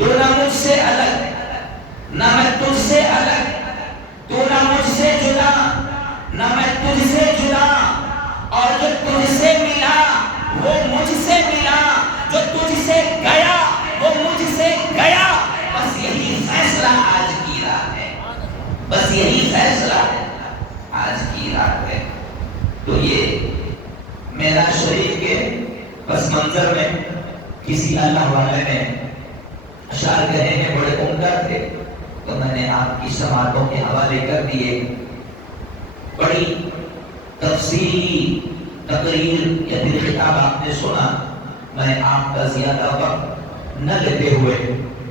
تو نہ مجھ سے الگ نہ میں تجھ سے الگ، تو نہ مجھ سے جدا نہ میں تجھ سے جدا، اور جو تجھ سے ملا وہ مجھ سے ملا، جو تجھ سے گیا وہ مجھ سے گیا۔ بس یہی فیصلہ آج کی رات ہے، بس یہی فیصلہ آج کی رات ہے۔ تو یہ معراج شریف کے پس منظر میں کسی اللہ والے نے اشعار کہے ہیں، بڑے عمدہ تھے، تو میں نے آپ کی سماعتوں کے حوالے کر دیے۔ بڑی تفصیلی تقریر یا دل خطاب آپ نے سنا، میں آپ کا زیادہ وقت نہ لیتے ہوئے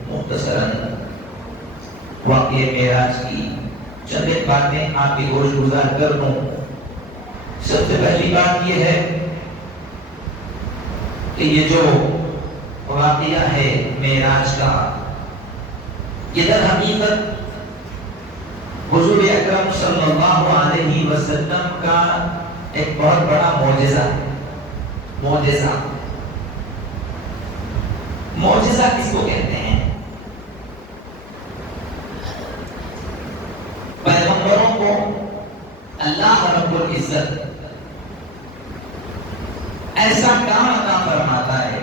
مختصراً واقعہ معراج کی چند ایک باتیں آپ کی گوش گزار کر دوں۔ سب سے پہلی بات یہ ہے کہ یہ جو واقعہ ہے معراج کا، یہ در حقیقت حضور اکرم صلی اللہ علیہ وسلم کا ایک بہت بڑا معجزہ ہے۔ معجزہ، معجزہ کس کو کہتے ہیں؟ پیغمبروں کو اللہ رب العزت ایسا کام عطا فرماتا ہے،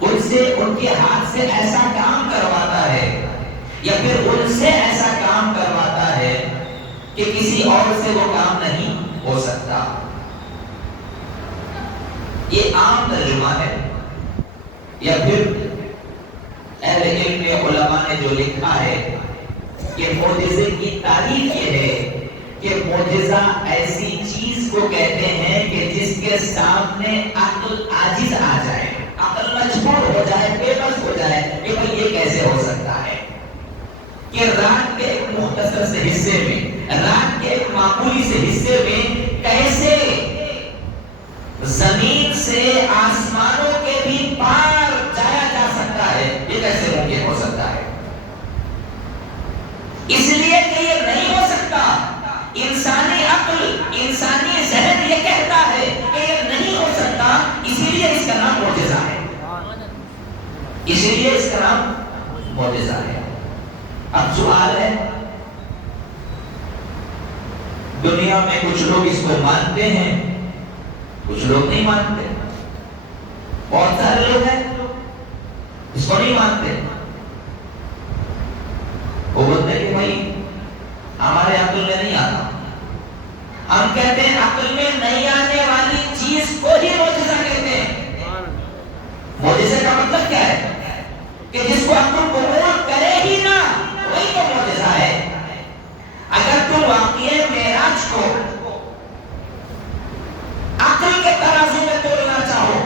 ان سے ان کے ہاتھ سے ایسا کام کرواتا ہے، یا پھر ان سے ایسا کام کرواتا ہے کہ کسی اور سے وہ کام نہیں ہو سکتا۔ یہ عام ترجمہ ہے، یا پھر اہل علم علماء نے جو لکھا ہے کہ معجزے کی تعریف یہ ہے کہ معجزہ ایسی چیز کو کہتے ہیں کہ جس کے سامنے عقل عاجز آ جائے، عقل مجبور ہو جائے، بے بس ہو جائے کہ بھئی یہ کیسے ہو سکتا ہے کہ رات کے ایک مختصر سے حصے میں، رات کے ایک معمولی سے حصے میں کیسے زمین سے آسمانوں کے بھی پار جایا جا سکتا ہے، یہ کیسے ممکن ہو سکتا ہے؟ اس لیے کہ یہ نہیں ہو سکتا، انسانی عقل، انسانی ذہن یہ کہتا ہے کہ یہ نہیں ہو سکتا، اسی لیے اس کا نام معجزہ ہے، اسی لیے اس کا نام معجزہ ہے۔ اب سوال ہے، دنیا میں کچھ لوگ اس کو مانتے ہیں، کچھ لوگ نہیں مانتے، بہت سارے لوگ ہیں اس کو نہیں مانتے، وہ بولتے ہیں کہ بھائی ہمارے عقل میں نہیں آتا۔ ہم کہتے ہیں عقل میں نہیں آنے والی چیز کو ہی معجزہ کہتے ہیں۔ معجزے کا مطلب کیا ہے؟ کہ جس کو عقل قبول کرے ہی نہ، وہی تو معجزہ ہے۔ اگر تم واقعہ معراج کو عقل کے ترازو میں تولنا چاہو،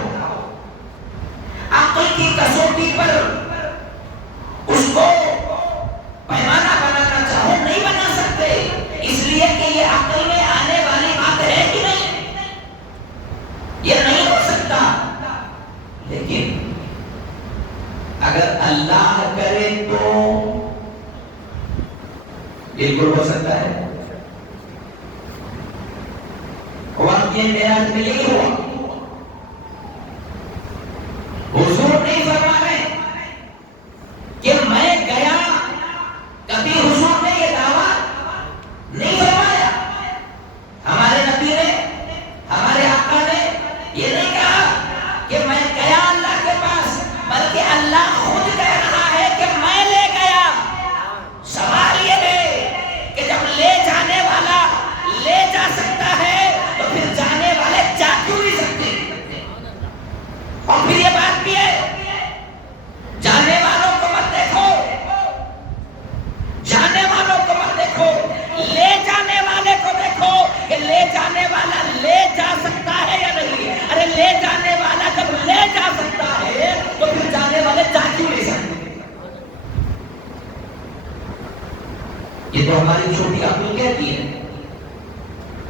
عقل کی کسوٹی پر اس کو پیمانہ بنانا چاہو، نہیں بنا سکتے، اس لیے کہ یہ عقل میں آنے والی بات ہے کہ نہیں، یہ نہیں ہو سکتا۔ لیکن اگر اللہ کرے تو بالکل ہو سکتا ہے۔ واقعہ معراج میں یہی ہوا، حضور نہیں فرما رہے کہ میں گیا، کبھی حضور نے یہ دعویٰ نہیں فرمایا، ہمارے نبی نے، ہمارے آقا نے یہ نہیں کہا کہ میں گیا اللہ کے پاس، بلکہ اللہ خود کہہ رہا ہے کہ میں لے گیا۔ سوال یہ ہے کہ جب لے جانے والا لے جا سکتا ہے تو پھر جانے والے جا کیوں نہیں سکتے؟ اور پھر یہ بات بھی ہے، جانے والوں کو مت دیکھو، جانے والوں کو مت دیکھو، لے جانے والے کو دیکھو کہ لے جانے والا لے جا سکتا ہے یا نہیں۔ ارے لے جانے والا جب لے جا سکتا ہے تو پھر جانے والے جا کیوں نہیں سکتے؟ یہ تو ہماری چھوٹی عقل کہتی ہے۔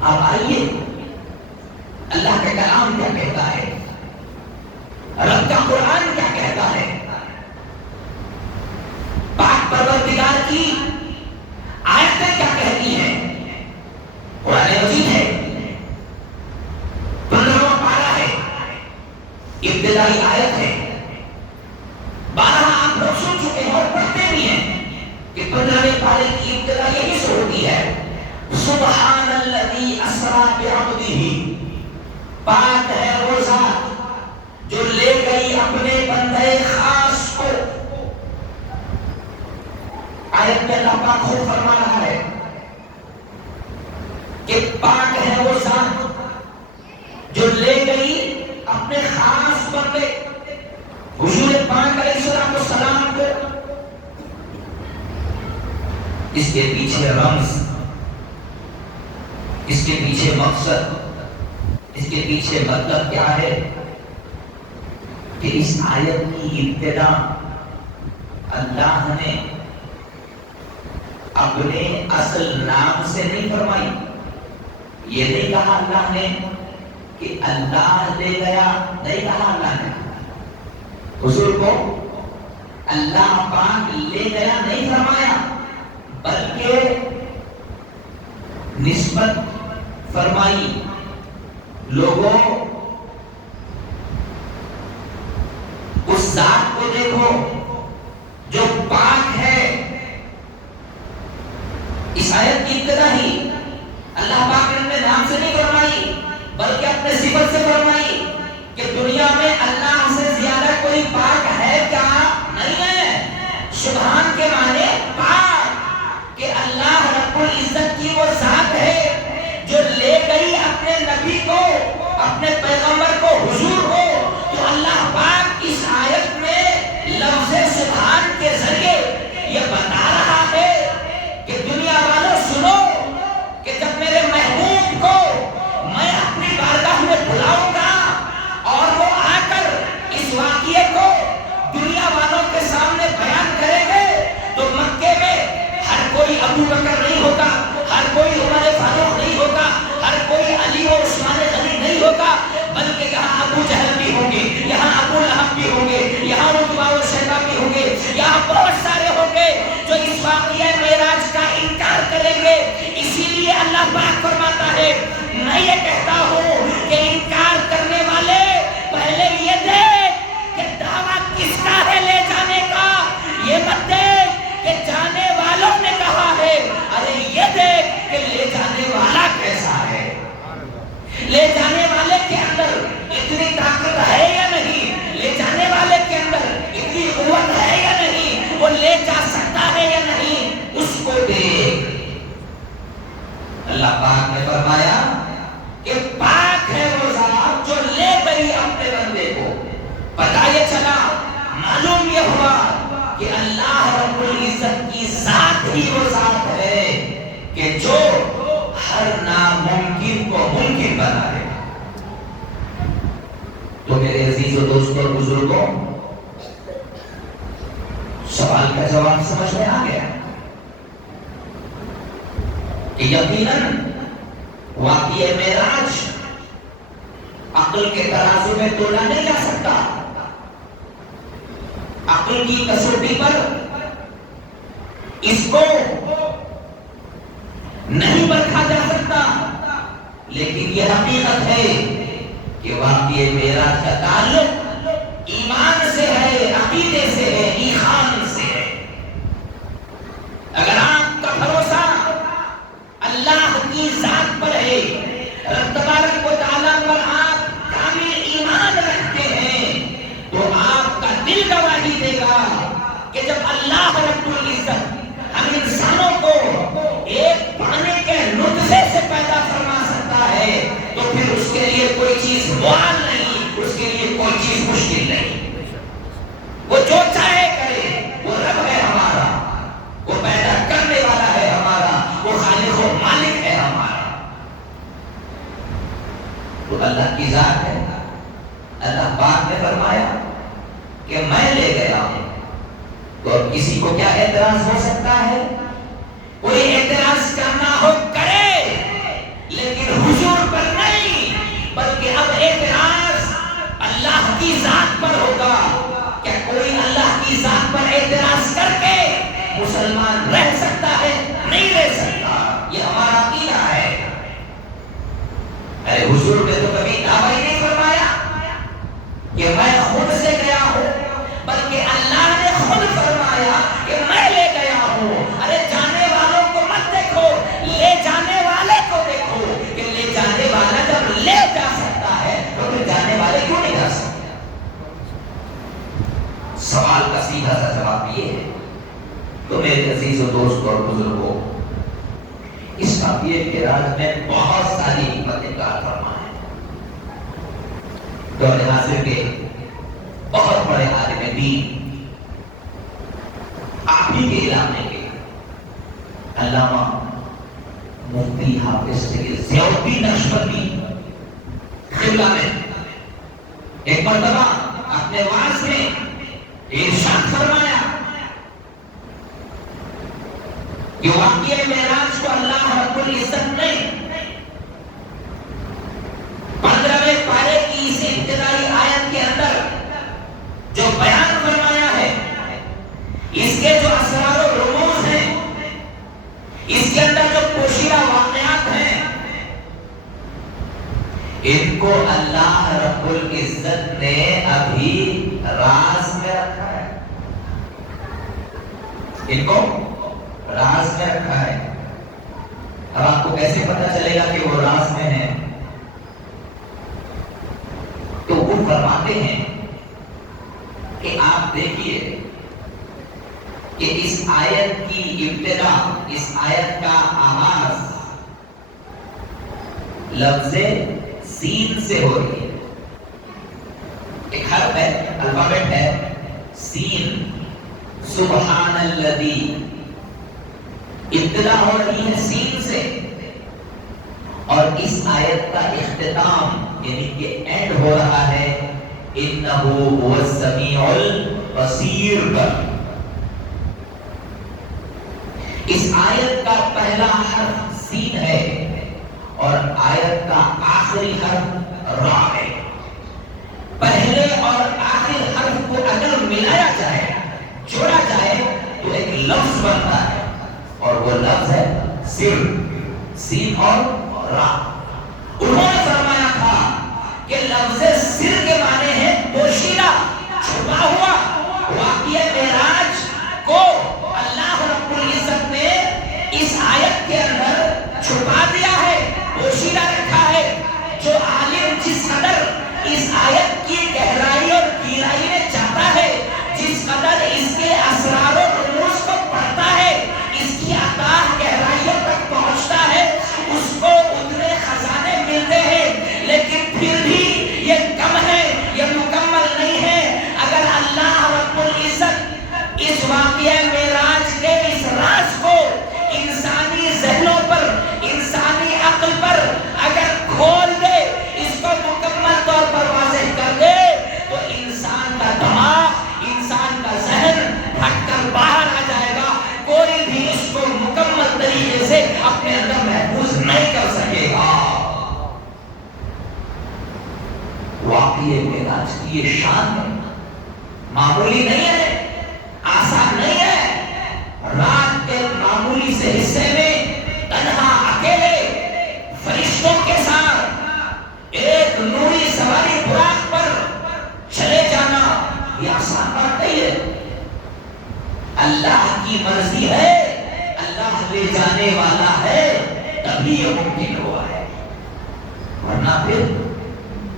آپ آئیے، اللہ کا کلام کیا کہتا ہے، رب کا قرآن کیا کہتا ہے، پاک پروردگار کی آیتیں کیا کہتی ہیں۔ قرآن مجید ہے، 15واں پارہ ہے، ابتدائی آیت ہے، 12 آپ لوگ سن اسریٰ بعبدہ، پاک ہے وہ ذات جو لے گئی اپنے بندے خاص کو۔ آیت میں اللہ پاک خود فرما رہا ہے کہ پاک ہے وہ ذات جو لے گئی اپنے خاص بندے حضور پاک علیہ السلام کو۔ اس کے پیچھے رمز، اس کے پیچھے مقصد، اس کے پیچھے مطلب کیا ہے کہ اس آیت کی ابتدا اللہ نے اپنے اصل نام سے نہیں فرمائی۔ یہ نہیں کہا اللہ نے کہ اللہ لے گیا، نہیں کہا اللہ نے حضور کو اللہ پاک لے گیا نہیں فرمایا، بلکہ نسبت فرمائی۔ لوگوں اس ذات کو دیکھو جو پاک ہے۔ اس آیت کی ابتدا ہی اللہ پاک نے اپنے نام سے نہیں فرمائی بلکہ اپنے صفت سے فرمائی کہ دنیا میں اللہ سے زیادہ کوئی پاک ہے کیا؟ نہیں ہے۔ سبحان کے معنی پاک، کہ اللہ رب العزت کی وہ ذات ہے جو لے گئی اپنے نبی کو، اپنے پیغمبر کو، حضور کو۔ تو اللہ پاک اس آیت میں لفظ سبحان کے ذریعے یہ بتا رہا ہے کہ دنیا والوں سنو کہ جب میرے محبوب کو میں اپنی بارگاہ میں بلاؤں گا اور وہ آ کر اس واقعے کو دنیا والوں کے سامنے بیان کریں گے تو مکے میں ہر کوئی ابو بکر نہیں ہوگا، ہر کوئی عمر فاروق نہیں ہوگا، ہر کوئی علی اور عثمان غنی نہیں ہوگا، بلکہ یہاں ابو جہل بھی ہوں گے، یہاں ابو لہب بھی ہوں گے، یہاں عتبہ و شیبہ بھی ہوں گے، یہاں بہت سارے ہوں گے جو اس واقعہ معراج کا انکار کریں گے۔ اسی لیے اللہ پاک فرماتا ہے میں یہ کہتا ہوں کہ انکار کرنے والے پہلے یہ دیکھ کہ دعویٰ کس کا ہے لے جانے کا، یہ مت دیکھ کہ جانے والوں نے کہا ہے، ارے یہ دیکھ کہ لے جانے والا کیسا ہے، لے جانے والے کے اندر اتنی طاقت ہے یا نہیں، لے جانے والے کے اندر اتنی قوت ہے یا نہیں، وہ لے جا سکتا ہے یا نہیں، اس کو دیکھ۔ اللہ پاک نے فرمایا کہ پاک ہے وہ ذات جو لے گئی اپنے بندے کو۔ پتہ یہ چلا، معلوم یہ ہوا کہ اللہ رب العزت کی ذات ہی وہ ذات ہے کہ جو ہر ناممکن کو ممکن بنا دے۔ تو میرے عزیز و دوستوں اور بزرگوں، سوال کا جواب سمجھ میں آ گیا کہ یقیناً واقعہ معراج عقل کے ترازو میں تولا نہیں جا سکتا، عقل کی کسوٹی پر اس کو نہیں پرکھا جا سکتا، لیکن یہ حقیقت ہے کہ واقعہ معراج کا تعلق ایمان سے ہے، عقیدے سے ہے، ایمان سے ہے۔ اگر آپ کا بھروسہ اللہ کی ذات پر ہے، رب تبارک و تعالیٰ پر آپ کامل ایمان رکھتے ہیں، تو آپ کا دل گواہی دے گا کہ جب اللہ رب العزت ہم انسانوں کو ایک پانی کے نطفے سے پیدا فرما سکتا ہے تو پھر اس کے لیے کوئی چیز محال نہیں، اس کے لیے کوئی چیز مشکل نہیں۔ وہ جو چاہے کرے، وہ رب ہے ہمارا، وہ پیدا کرنے والا ہے ہمارا، وہ خالق و مالک ہے ہمارا۔ تو اللہ کی ذات ہے۔ اللہ پاک نے فرمایا کہ میں لے گیا ہوں، تو اب کسی کو کیا اعتراض ہو سکتا ہے؟ کوئی اعتراض کرنا ہو کرے، لیکن حضور پر نہیں، بلکہ اب اعتراض اللہ کی ذات پر ہوگا۔ کیا کوئی اللہ کی ذات پر اعتراض کر کے مسلمان رہ سکتا ہے؟ نہیں رہ سکتا، یہ ہمارا عقیدہ ہے۔ ارے حضور نے تو کبھی دعویٰ ہی نہیں فرمایا کہ میں خود سے گیا ہوں، بلکہ اللہ نے خود فرمایا کہ میں لے گیا ہوں۔ ارے جانے والوں کو مت دیکھو، لے جانے والے کو دیکھو کہ لے جانے سوال کا سیدھا سا جواب یہ ہے تو میرے عزیز و دوست اور بزرگوں، اس واقعے کے راز میں بہت ساری حکمتیں کار فرما ہے۔ دور حاضر کے بہت بڑے عالم دین آپ ہی کے علاقے کے علامہ مفتی حافظ ضیاء الدین نقشبندی قبلہ میں ایک مرتبہ اپنے واعظ میں ارشاد فرمایا کہ واقعہ معراج کو اللہ رب العزت نے 15ویں پارے کی اس ابتدائی آیت کے اندر جو بیان فرمایا ہے، اس کے جو اسرار و رموز ہیں، اس کے اندر جو پوشیدہ واقعات ہیں، ان کو اللہ رب العزت نے ابھی راز میں رکھا ہے، ان کو راز میں رکھا ہے۔ اب آپ کو کیسے پتا چلے گا کہ وہ راز میں ہے؟ تو وہ فرماتے ہیں کہ آپ دیکھیے کہ اس آیت کی ابتدا، اس آیت کا آغاز لفظ سین سے ہو رہی ہے۔ ایک حرف ہے، الفابیٹ ہے سین، سبحان الذی، ابتدا ہو رہی ہے سین سے، اور اس آیت کا اختتام یعنی کہ اینڈ ہو رہا ہے انہ هو السمیع البصیر پر۔ اس آیت کا پہلا حرف سین ہے اور آیت کا آخری حرف را ہے۔ پہلے اور آخری حرف کو اگر ملایا جائے، جوڑا جائے تو ایک لفظ بنتا ہے، اور وہ لفظ ہے سر، سین اور را۔ انہوں نے فرمایا تھا کہ لفظ سر کے معنی ہے پوشیدہ، چھپا ہوا۔ واقعہ معراج کو اللہ رب العزت نے اس آیت کے اندر چھپا دیا ہے، پوشیدہ رکھا ہے۔ جو عالم جس قدر اس آیت کی گہرائی اور گہرائی میں جاتا ہے، جس قدر اس کے اسرار و رموز کو پڑھتا ہے، اس کی اتاہ گہرائیوں تک پہنچتا ہے، اس کو اتنے خزانے ملتے ہیں۔ لیکن پھر بھی یہ کم ہے، یہ مکمل نہیں ہے۔ اگر اللہ رب العزت اس واقعہ معراج کے اس راز کو انسانی ذہنوں پر، انسانی عقل پر اگر کھول دے، اس کو مکمل طور پر واضح کر دے، تو انسان کا دماغ، انسان کا ذہن پھٹ کر باہر آ جائے گا۔ کوئی بھی اس کو مکمل طریقے سے اپنے اندر محفوظ نہیں کر سکے گا۔ واقعہ معراج کی یہ شان ہے، معمولی نہیں ہے، آسان نہیں ہے۔ رات کے معمولی سے حصے میں تنہا اکیلے فرشتوں کے ساتھ ایک نوری سواری براق پر چلے جانا یہ آسان بات نہیں ہے۔ اللہ کی مرضی ہے، اللہ لے جانے والا ہے، تبھی یہ ممکن ہوا ہے، ورنہ پھر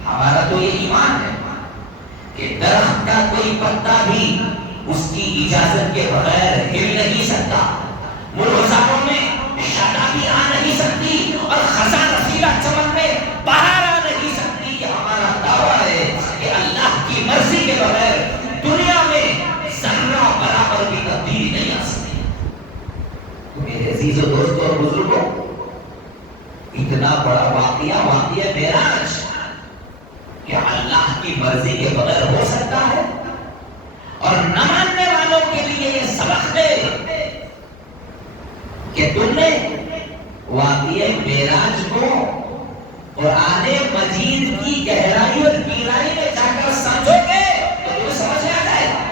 ہمارا تو یہ ایمان ہے کہ درخت کا کوئی پتا بھی اس کی اجازت کے بغیر ہل نہیں سکتا، ملحوظاتوں میں شادابی آ نہیں سکتی، اور خزاں رسیلہ چمن میں باہر آ نہیں سکتی۔ یہ ہمارا دعویٰ ہے کہ اللہ کی مرضی کے بغیر دنیا میں ذرہ برابر بھی تبدیلی نہیں آ سکتی۔ میرے عزیز و دوستوں اور بزرگوں، اتنا بڑا واقعہ، واقعہ معراج، کیا اللہ کی مرضی کے بغیر ہو سکتا ہے؟ اور نہ ماننے والوں کے لیے یہ سبق ہے کہ تم نے واقعہ معراج کو قرآن مجید کی گہرائی اور گہرائی میں جا کر سمجھو گے تو تمہیں سمجھ میں آ جائے گا۔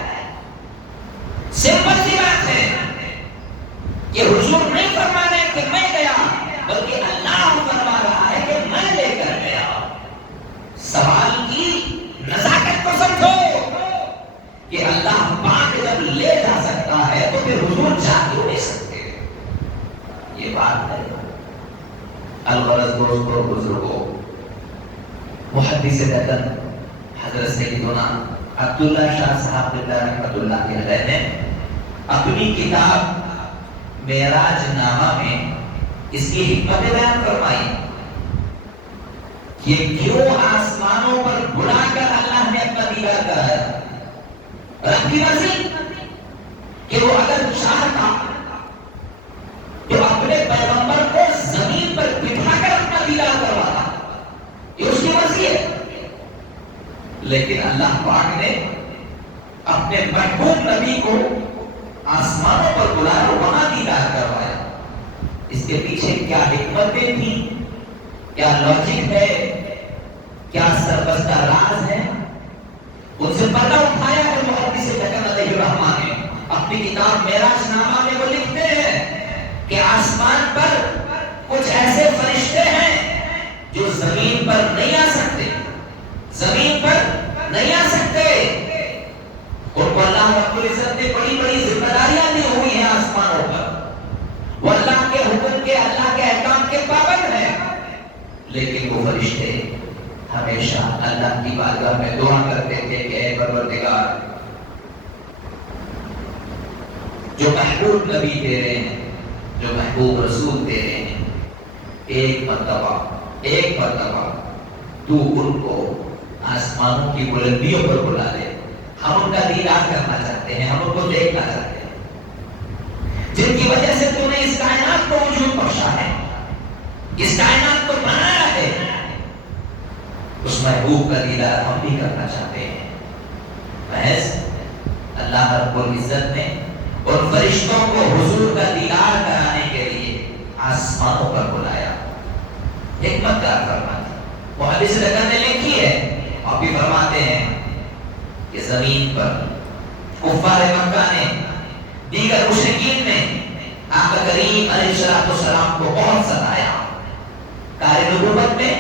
سمپل سی بات ہے کہ حضور نہیں فرما رہے کہ میں گیا، بلکہ اللہ فرما رہا ہے کہ میں لے کر گیا۔ سوال کی نزاکت کو سمجھو کہ اللہ پاک جب لے جا سکتا ہے تو پھر حضور جا کیوں نہیں سکتے؟ یہ بات ہے۔ الغرض دوستوں اور بزرگوں، محدث دہلن حضرت سیدنا عبداللہ شاہ صاحب رحمۃ اللہ علیہ نے اپنی کتاب معراج نامہ میں اس کی حکمت بیان فرمائی کہ کیوں آسمانوں پر بلا کر اللہ نے اپنا دیدار کرایا. رب کی مرضی کہ وہ اگر چاہتا تو اپنے پیغمبر کو زمین پر بٹھا کر اپنا دیدار کرواتا. یہ اس کی مرضی ہے. لیکن اللہ پاک نے اپنے محبوب نبی کو آسمانوں پر بلایا، وہاں دیدار کروایا. اس کے پیچھے کیا حکمتیں تھیں، کیا لاجک ہے، کیا سربستہ راز ہے، ان سے پتہ اٹھایا ہے محدث دکن علیہ الرحمٰن نے اپنی کتاب معراج نامہ میں. وہ لکھتے ہیں کہ آسمان پر کچھ ایسے فرشتے ہیں جو زمین پر نہیں آ سکتے، زمین پر نہیں آ سکتے. ان کو اللہ رب العزت نے بڑی بڑی ذمہ داریاں دی ہوئی ہیں آسمانوں پر. وہ اللہ کے حکم کے، اللہ کے احکام کے پابند ہیں. لیکن وہ فرشتے ہمیشہ اللہ کی بارگاہ میں دعا کرتے تھے کہ اے پروردگار، جو محبوب نبی دے رہے ہیں، جو محبوب رسول دے رہے ہیں، ایک مرتبہ تو ان کو آسمانوں کی بلندیوں پر بلا دے. ہم ان کا دیدار کرنا چاہتے ہیں، ہم ان کو دیکھنا چاہتے ہیں، جن کی وجہ سے تو نے اس کائنات کو وجود بخشا ہے، اس کائنات کو بنایا ہے. اس محبوب کا دیدار ہم بھی کرنا چاہتے ہیں. محض اللہ رب العزت نے اور فرشتوں کو حضور کا دیدار کرانے کے لیے آسمانوں پر بلایا. حکمت کا فرمایا محدث دکن نے لکھی ہے اور بھی فرماتے ہیں کہ زمین پر کفار مکہ نے، دیگر مشرکین نے آقا کریم علیہ السلام کو بہت ستایا. کار نبوت میں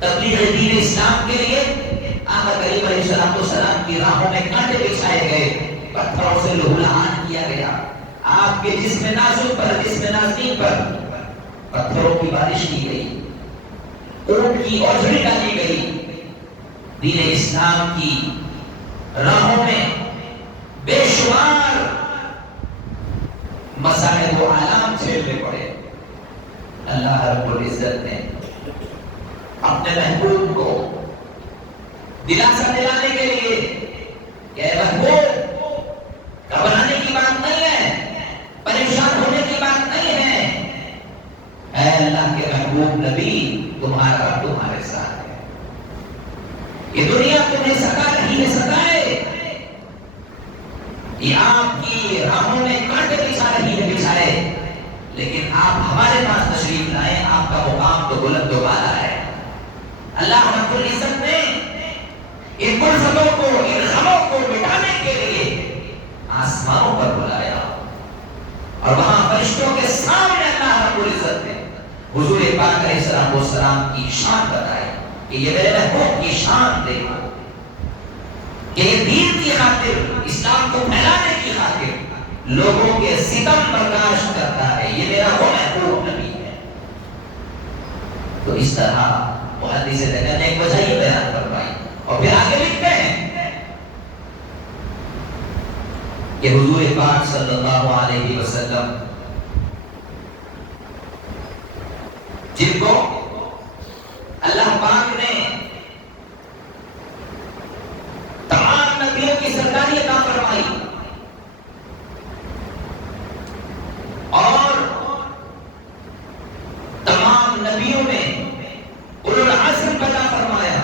تبلیغ دین اسلام کے لیے آقا کریم علیہ السلام کی راہوں میں کانٹے بچھائے گئے، پتھروں سے لہولہان کیا گیا. آپ کے جسم نازک پر، جسم نازنین پر پتھروں کی بارش کی گئی، اونٹ کی اوجڑی ڈالی گئی. دین اسلام کی راہوں میں بے شمار مصائب و آلام جھیلنے پڑے. اللہ رب العزت نے اپنے محبوب کو دلاسا دلانے کے لیے کہ اے محبوب، گھبرانے کی بات نہیں ہے، پریشان ہونے کی بات نہیں ہے. اے اللہ کے محبوب نبی، تمہارا تمہارے ساتھ ہے. یہ دنیا تمہیں ستا رہی ہے، ستائے. یہ آپ کی راہوں میں کانٹے بچھا رہی ہے، بچھائے. لیکن آپ ہمارے پاس تشریف لائیں، آپ کا مقام تو بلند و بالا ہے. اللہ رب العزت نے ان الفتوں کو، ان غموں کو مٹانے کے لیے آسمانوں پر بلایا اور وہاں فرشتوں کے سامنے اللہ رب العزت نے حضور پاک علیہ السلام کی شان بتائی کہ یہ میرے محبوب کی شان دیکھو، کہ یہ دین کی خاطر، اسلام کو پھیلانے کی خاطر لوگوں کے ستم برداشت کرتا ہے. یہ میرا وہ محبوب نبی ہے. تو اس طرح محدث دکن نے ایک وجہ یہ بیان فرمائی اور پھر آگے لکھتے ہیں کہ حضور پاک صلی اللہ علیہ وسلم جن کو اللہ پاک نے تمام نبیوں کی سرداری عطا فرمائی اور تمام نبیوں نے اولو العزم پیدا فرمایا،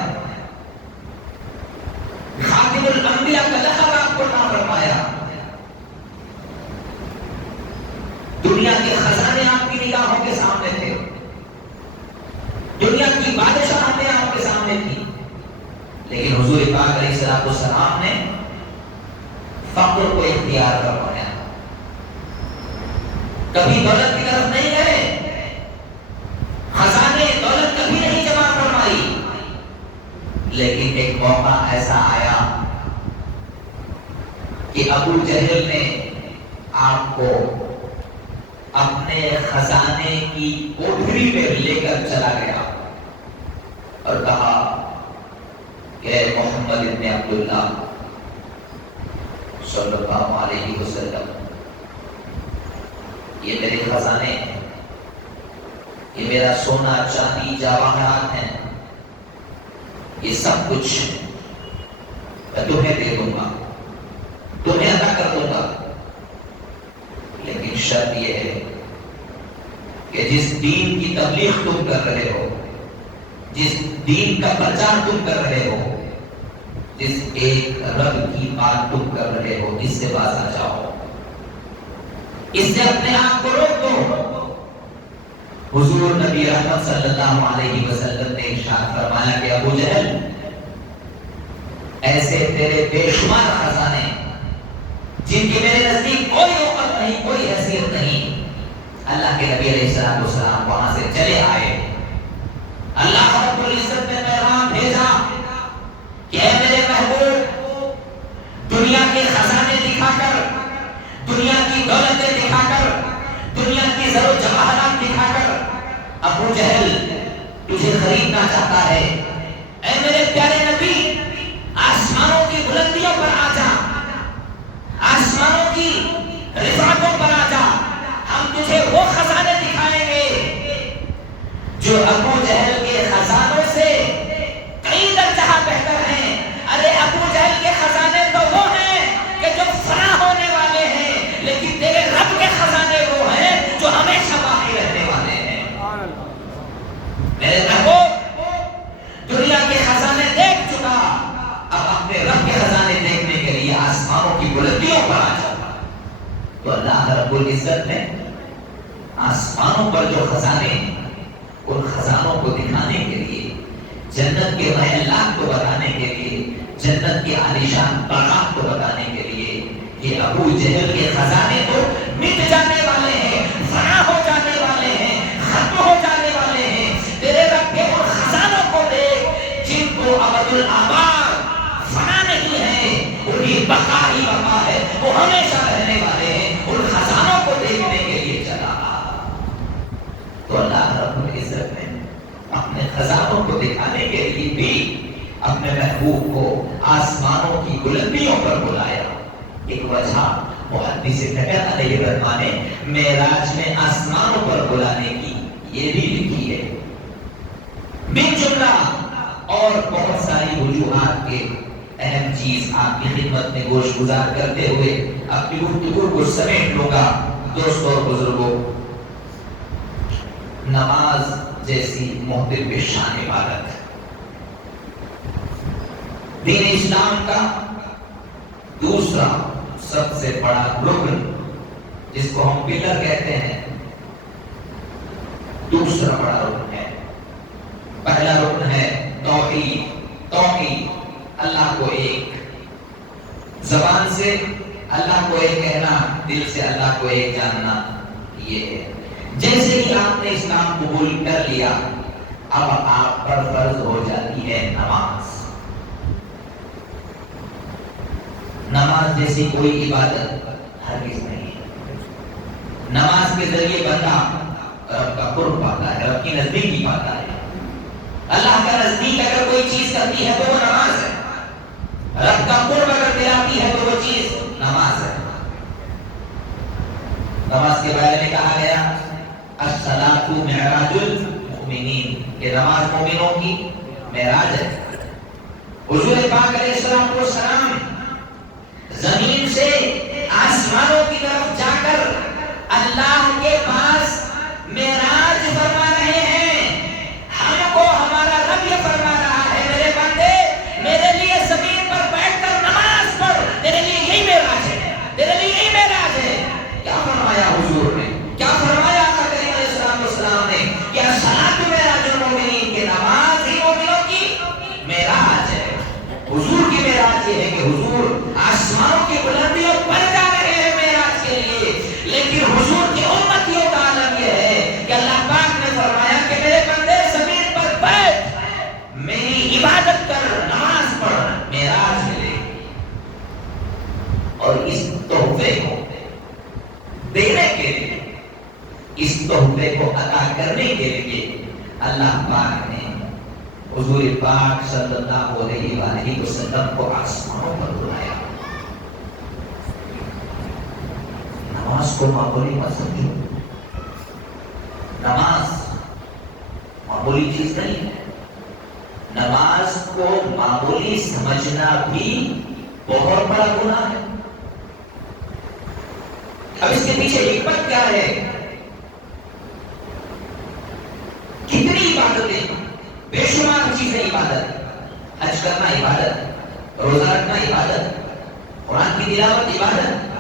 خاتم الانبیاء کا لقب آپ کو عطا فرمایا. دنیا کے خزانے آپ کی نگاہوں کے سامنے تھے، دنیا کی بادشاہتیں آپ کے سامنے تھی. لیکن حضور پاک علیہ السلام نے فقر کو اختیار فرمایا. کبھی دولت کی طرف نہیں گئے، خزانے دولت کبھی نہیں جمع فرمائی. لیکن ایک موقع ایسا آیا کہ ابو جہل نے آپ کو اپنے خزانے کی کوٹھری میں لے کر چلا گیا اور کہا کہ محمد ابن عبداللہ، صلی اللہ علیہ وسلم، یہ میرے خزانے ہیں، یہ میرا سونا چاندی جواہرات ہیں، یہ سب کچھ میں تمہیں دے دوں گا، تمہیں عطا کر دوں گا، لیکن شرط یہ ہے کہ جس دین کی تبلیغ تم کر رہے ہو، جس دین کا پرچار تم کر رہے ہو، جس ایک رب کی بات تم کر رہے ہو، اس سے باز آ جاؤ، اس سے اپنے آپ کو روک دو۔ حضور نبی رحمت صلی اللہ علیہ وسلم نے ارشاد فرمایا کہ ابو جہل، ایسے تیرے بے شمار خزانے جن کی میرے نزدیک کوئی اوقات نہیں، کوئی حیثیت نہیں، اللہ کے نبی علیہ السلام وہاں سے چلے آئے، اللہ رب العزت نے پیغام بھیجا کہ اے میرے محبوب، دنیا کے خزانے دکھا کر، دنیا کی دولتیں دکھا کر، دنیا کی زر و جواہرات دکھا کر ابو جہل تجھے خریدنا چاہتا ہے۔ اے میرے پیارے نبی، آسمانوں کی بلندیوں پر آ جا، آسمانوں کی رفعتوں پر آ جا، ہم تجھے وہ خزانے دکھائیں گے جو ابو جہل کے خزانوں سے کئی درجہ بہتر ہیں۔ ارے ابو جہل کے خزانے تو وہ ہیں کہ جو فنا ہونے والے ہیں، لیکن تیرے رب کے خزانے وہ ہیں جو ہمیشہ باقی رہنے والے ہیں۔ میرے محبوب، دنیا کے خزانے دیکھ چکا، اب اپنے رب کے خزانے دیکھنے کے لیے آسمانوں کی بلندیوں پر آ جاتا۔ تو اللہ رب العزت نے آسمانوں پر جو خزانے ہیں، ان خزانوں کو دکھانے کے لیے، جنت کے محلات کو بتانے کے لیے، جنت کے عالیشان باغات کو بتانے کے لیے، یہ ابو جہل کے خزانے تو مٹ جانے والے ہیں، فنا ہو جانے والے ہیں، ختم ہو جانے والے ہیں۔ تیرے رب کے ان خزانوں کو دیکھ جن کو ابد الآباد فنا نہیں ہے، انہیں بقا ہی بقا ہے، وہ ہمیشہ رہنے والے ہیں۔ ان خزانوں کو دیکھنے کے لیے چلا۔ تو اللہ رب العزت نے اپنے خزانوں کو دکھانے کے لیے بھی اپنے محبوب کو آسمانوں کی بلندیوں پر بلایا۔ ایک وجہ محدث نگر علیہ الرحمہ نے معراج میں آسمانوں پر بلانے کی یہ بھی لکھی ہے۔ من جملہ اور بہت ساری وجوہات کے اہم چیز آپ کی خدمت میں گوش گزار کرتے ہوئے اپنی گفتگو کو سمیٹ لوں گا۔ دوستوں اور بزرگوں، نماز جیسی محترم شان عبادت دین اسلام کا دوسرا سب سے بڑا رکن، جس کو ہم پلر کہتے ہیں، دوسرا بڑا رکن ہے۔ پہلا رکن ہے توحید، توحید، اللہ کو ایک، زبان سے اللہ کو ایک کہنا، دل سے اللہ کو ایک جاننا، یہ ہے۔ جیسے ہی آپ نے اسلام قبول کر لیا، اب آپ پر فرض ہو جاتی ہے نماز۔ نماز جیسی کوئی عبادت ہرگز نہیں ہے۔ نماز کے ذریعے بندہ رب کا قرب پاتا ہے، رب کی نزدیکی پاتا ہے۔ اللہ کا نزدیک اگر کوئی چیز کرتی ہے تو وہ نماز ہے، رب کا قرب اگر دلاتی ہے تو وہ چیز نماز ہے۔ نماز کے بارے میں کہا گیا الصلاۃ معراج المؤمنین، کہ نماز مومنوں کی معراج ہے۔ حضور پاک علیہ السلام زمین سے آسمانوں کی طرف جا کر اللہ کے پاس معراج فرما رہے ہیں۔ ہم کو ہمارا رب یہ فرما رہا ہے، میرے بندے، میرے لیے زمین پر بیٹھ کر نماز پڑھ، تیرے لیے یہی معراج ہے، تیرے لیے یہی معراج ہے۔ کیا فرمایا حضور نے، کیا فرمایا آقا کریم علیہ السلام نے کہ الصلاۃ معراج المؤمنین، کہ نماز ہی مومنوں کی معراج ہے۔ حضور کی معراج یہ ہے کہ حضور آسمانوں کی بلندیوں پر جا رہے ہیں معراج کے لیے، لیکن حضور کی امتیوں کا عالم یہ ہے کہ اللہ پاک نے فرمایا کہ میرے بندے زمین پر بیٹھ، میری عبادت کر، نماز پڑھ، معراج ملے۔ اور اس تحفے کو دینے کے لیے، اس تحفے کو عطا کرنے کے لیے اللہ پاک نے حضور پاک صلی اللہ علیہ وسلم کو آسمانوں پر بلایا۔ نماز کو معمولی مت سمجھو. نماز معمولی چیز نہیں ہے. نماز کو معمولی سمجھنا بھی بہت بڑا گناہ ہے. اب اس کے پیچھے حکمت کیا ہے؟ کتنی عبادتیں، بے شمار چیزیں عبادت. حج کرنا عبادت، روزہ رکھنا عبادت، قرآن کی تلاوت عبادت،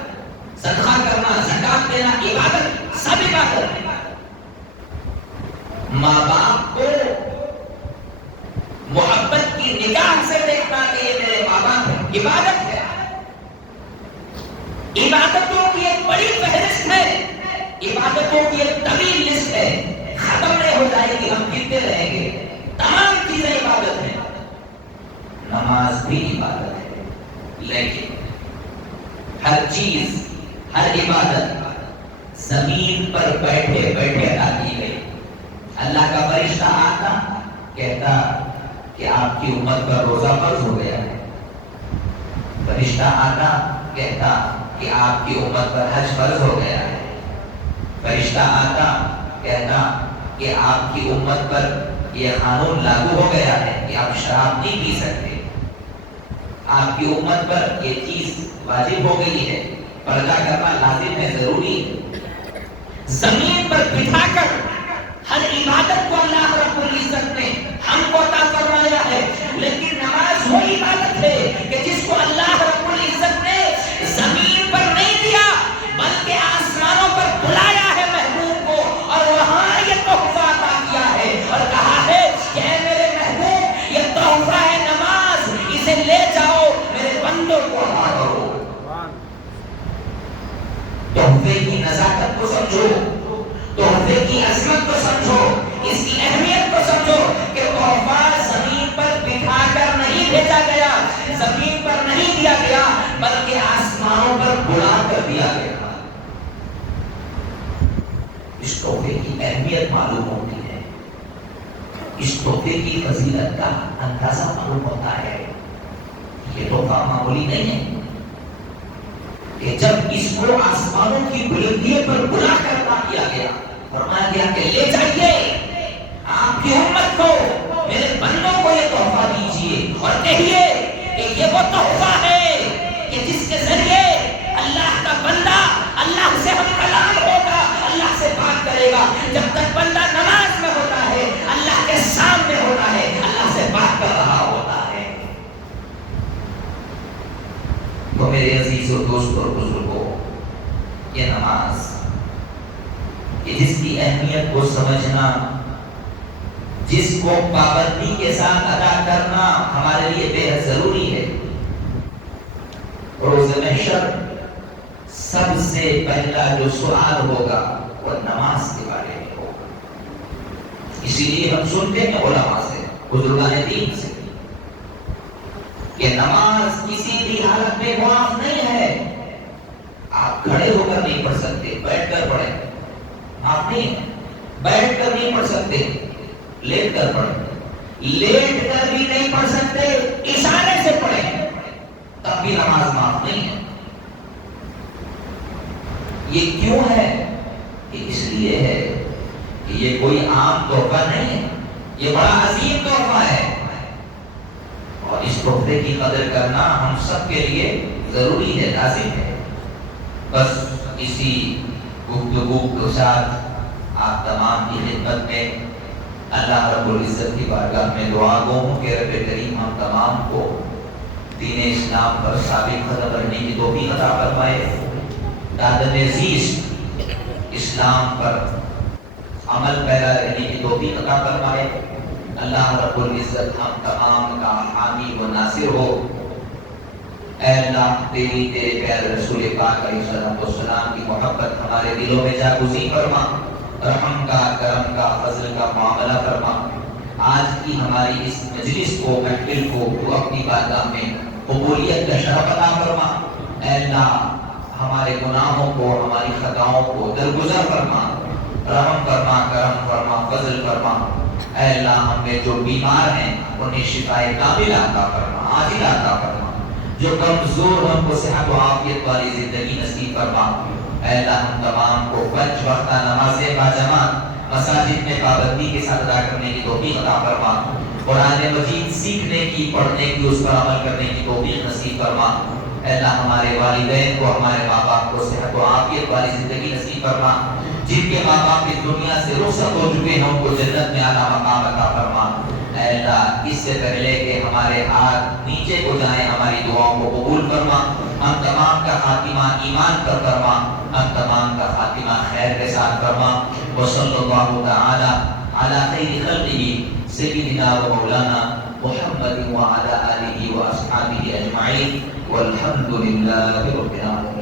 صدقہ کرنا، زکات دینا عبادت، سب عبادت. ماں باپ کو محبت کی نگاہ سے دیکھنا کہ یہ میرے ماں باپ ہیں، عبادت ہے. عبادتوں کی ایک بڑی فہرست ہے، عبادتوں کی ایک طویل لسٹ ہے، ختم نہیں ہو جائے گی، ہم گنتے رہیں گے. تمام چیزیں عبادت ہیں. نماز بھی عبادت ہے، لیکن ہر چیز، ہر عبادت زمین پر بیٹھے بیٹھے ادا کی گئی. اللہ کا فرشتہ آتا کہتا کہ آپ کی امت پر روزہ فرض ہو گیا ہے. فرشتہ آتا کہتا کہ آپ کی امت پر حج فرض ہو گیا ہے. فرشتہ آتا کہتا کہ آپ کی امت پر یہ قانون لاگو ہو گیا ہے کہ آپ شراب نہیں پی سکتے. آپ کی امت پر یہ چیز واجب ہو گئی ہے، پردہ کرنا لازم ہے، ضروری ہے. زمین پر بٹھا کر ہر عبادت کو اللہ رب العزت نے ہم کو عطا فرمایا ہے. لیکن نماز وہ عبادت ہے کہ جس کو اللہ رب العزت نے زمین پر نہیں دیا بلکہ آسمانوں پر بلایا ہے محبوب کو، اور وہاں یہ تحفہ عطا کیا ہے اور کہا ہے کہ اے میرے محبوب، یہ تحفہ ہے نماز، اسے لے جاؤ، میرے بندوں کو ادا کرو. تحفے کی نزاکت کو سمجھو، تحفے کی عظمت کو سمجھو، اس کی اہمیت کو سمجھو کہ تحفہ زمین پر بٹھا کر نہیں بھیجا گیا، زمین پر نہیں دیا گیا بلکہ آسمانوں پر بلا کر دیا گیا. اس تحفے کی اہمیت معلوم ہوتی ہے، اس تحفے کی فضیلت کا اندازہ معلوم ہوتا ہے. یہ تحفہ معمولی نہیں ہے کہ جب اس کو آسمانوں کی بلندیوں پر بلا کر عطا کیا گیا، فرمایا گیا کہ لے جائیے آپ کی امت کو، میرے بندوں کو یہ تحفہ دیجیے اور کہیے کہ یہ وہ تحفہ ہے کہ جس کے ذریعے اللہ کا بندہ اللہ سے ہم کلام ہوگا، اللہ سے بات کرے گا. جب تک بندہ نماز میں ہوتا ہے، اللہ کے سامنے ہوتا ہے، اللہ سے بات کر رہا ہوتا ہے. تو میرے عزیزوں، دوستوں اور بزرگوں، یہ نماز، یہ جس کی اہمیت کو سمجھنا، جس کو پابندی کے ساتھ ادا کرنا ہمارے لیے بے حد ضروری ہے. روز محشر سب سے پہلا جو سوال ہوگا وہ نماز کے بارے میں ہوگا. اسی لیے ہم سنتے ہیں علماء سے، بزرگان دین سے، کہ نماز کسی بھی حالت میں معاف نہیں ہے. آپ کھڑے ہو کر نہیں پڑھ سکتے، بیٹھ کر پڑھیں، معاف نہیں ہے. بیٹھ کر نہیں پڑھ سکتے، لیٹ کر پڑھیں، لیٹ کر بھی نہیں پڑھ سکتے، اشارے سے پڑھیں، تب بھی نماز معاف نہیں ہے. یہ کیوں ہے؟ کہ اس لیے ہے کہ یہ کوئی عام تحفہ نہیں ہے، یہ بڑا عظیم تحفہ ہے، اور اس تحفے کی قدر کرنا ہم سب کے لیے ضروری ہے، لازم ہے. بس اسی گفتگو کے ساتھ آپ تمام کی خدمت میں اللہ رب العزت کی بارگاہ میں دعا گو ہوں کہ رب کریم ہم تمام کو دین اسلام پر ثابت قدم رہنے کی توفیق عطا فرمائے. دادن عزیز اسلام پر عمل پیدا رہنے کی توفیق عطا فرمائے. اللہ رب العزت ہم تمام کا حامی و ناصر ہو. اے اللہ، تیری تیرے پیارے رسول پاک علیہ الصلوۃ والسلام کی محبت ہمارے دلوں میں جاگزی فرما، رحم کا، کرم کا، فضل کا معاملہ فرما. آج کی ہماری اس مجلس کو، محفل کو تو اپنی بارگاہ میں قبولیت کا شرف عطا فرما. اے اللہ، ہمارے گناہوں کو، ہماری خطاؤں کو درگزر فرما، رحم فرما، کرم فرما، فضل فرما. اے اللہ، ہم میں جو بیمار ہیں انہیں شفائے کامل عطا فرما، عاجل عطا فرما. جو کمزور ہم کو صحت و عافیت والی زندگی نصیب فرما. اے اللہ ہم تمام کو 5 وقتہ نمازیں باجماعت مساجد میں پابندی کے ساتھ ادا کرنے کی توفیق عطا فرما، قرآن مجید سیکھنے کی، پڑھنے کی، اس پر عمل کرنے کی توفیق نصیب فرما۔ اے اللہ ہمارے والدین کو، ہمارے ماں باپ کو صحت و عافیت والی زندگی نصیب فرما، جن کے ماں باپ اس دنیا سے رخصت ہو چکے ہیں ان کو جنت میں اعلیٰ مقام عطا فرما۔ اے اللہ اس سے پہلے کہ ہمارے ہاتھ نیچے کو جائیں ہماری دعاؤں کو قبول فرما، ہم تمام کا خاتمہ ایمان پر فرما، ہم تمام کا خاتمہ خیر کے ساتھ فرما۔ وصلی اللہ تعالی علی خیر خلقہ سیدنا و مولانا محمد وعلی آلہ واصحابہ اجمعین والحمد للہ رب العالمین۔